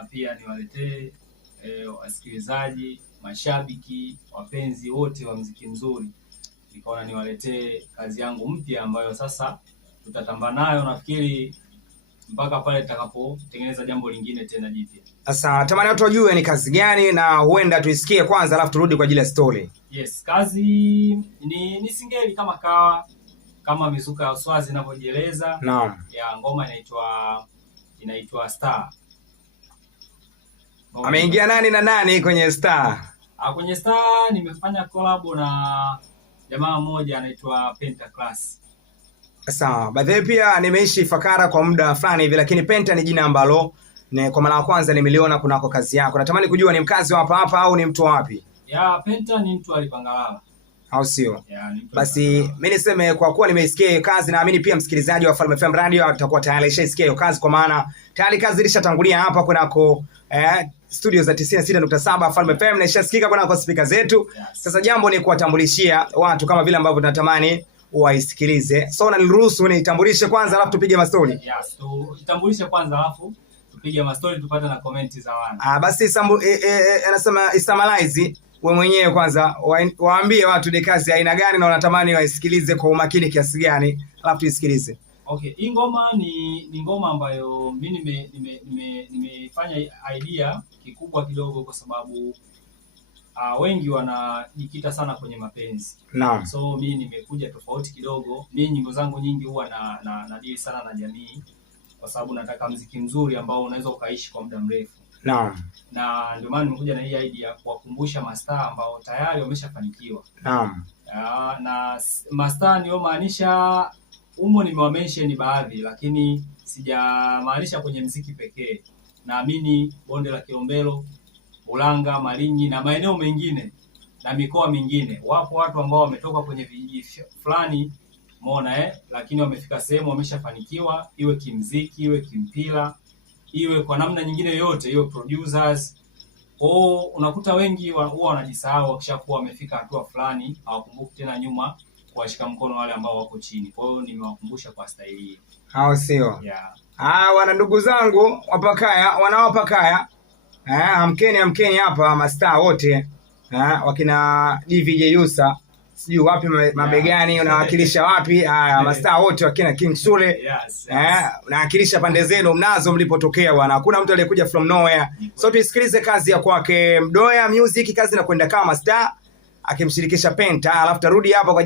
na pia niwaletee wasikilizaji, mashabiki, wapenzi wote wa muziki mzuri. Nikaona niwaletee kazi yangu mpya ambayo sasa tutatamba nayo, nafikiri mpaka pale tutakapotengeneza jambo lingine tena jipya. Sasa tamani watu wajue ni kazi gani, na huenda tuisikie kwanza alafu turudi kwa ajili ya story. Yes, kazi ni singeli kama mizuka ya Uswazi inavyojieleza. Naam. Ya ngoma inaitwa Star. Ameingia nani na nani kwenye Star? Kwenye Star nimefanya collab na jamaa mmoja anaitwa Penta Class. Sawa, baadaye pia nimeishi Ifakara kwa muda fulani hivi, lakini Penta ni jina ambalo kwa mara ya kwanza nimeliona kunako kazi yako. Natamani kujua ni mkazi wa hapa au ni mtu wapi? Ya Penta ni mtu alipangalala. Au sio? Basi mimi niseme kwa kuwa nimeisikia hiyo kazi, naamini pia msikilizaji wa Falme FM Radio atakuwa tayari alishaisikia hiyo kazi, kwa maana tayari kazi ilishatangulia hapa kunako studio za 96.7 Falme FM na ishasikika kunako speaker zetu. Yes. Sasa jambo ni kuwatambulishia watu kama vile ambavyo tunatamani waisikilize. So niruhusu nitambulishe kwanza alafu tupige mastori. Yes, tutambulishe kwanza alafu tupige mastori tupate na comment za wana. Basi anasema isamalize wewe mwenyewe kwanza waambie watu ni kazi aina gani na wanatamani waisikilize kwa umakini kiasi gani, alafu tuisikilize. Okay, hii ngoma ni ngoma ambayo mimi nimefanya idea kikubwa kidogo kwa sababu wengi wanajikita sana kwenye mapenzi. Naam. So mimi nimekuja tofauti kidogo. Mimi nyimbo zangu nyingi huwa na deal sana na jamii kwa sababu nataka muziki mzuri ambao unaweza ukaishi kwa muda mrefu. Naam. Na ndio maana nimekuja na hii idea kuwakumbusha mastaa ambao tayari wameshafanikiwa. Naam. Na mastaa ndio maanisha umo nimewamention baadhi, lakini sijamaanisha kwenye muziki pekee. Naamini bonde la Kilombero, Ulanga, Malinyi na maeneo mengine na mikoa mingine wapo watu ambao wametoka kwenye vijiji fulani, umeona lakini wamefika sehemu wameshafanikiwa, iwe kimuziki, iwe kimpira, iwe kwa namna nyingine yote, iwe producers. Unakuta wengi huwa wanajisahau wakishakuwa wamefika hatua fulani, hawakumbuki tena nyuma kuwashika mkono wale ambao wako chini. Kwa hiyo nimewakumbusha kwa staili hii. Hao sio? Yeah. Wana ndugu zangu wapakaya, wanaopakaya. Amkeni hapa mastaa wote. Wakina DVJ Yusa, sijui wapi mabegani, unawakilisha wapi? Mastaa wote wakina King Sule. Yes. Unawakilisha pande zenu mnazo mlipotokea bwana. Hakuna mtu aliyekuja from nowhere. So tuisikilize kazi ya kwake Mdoya Music, kazi inakwenda kama star akimshirikisha Penta, alafu tarudi hapa kwa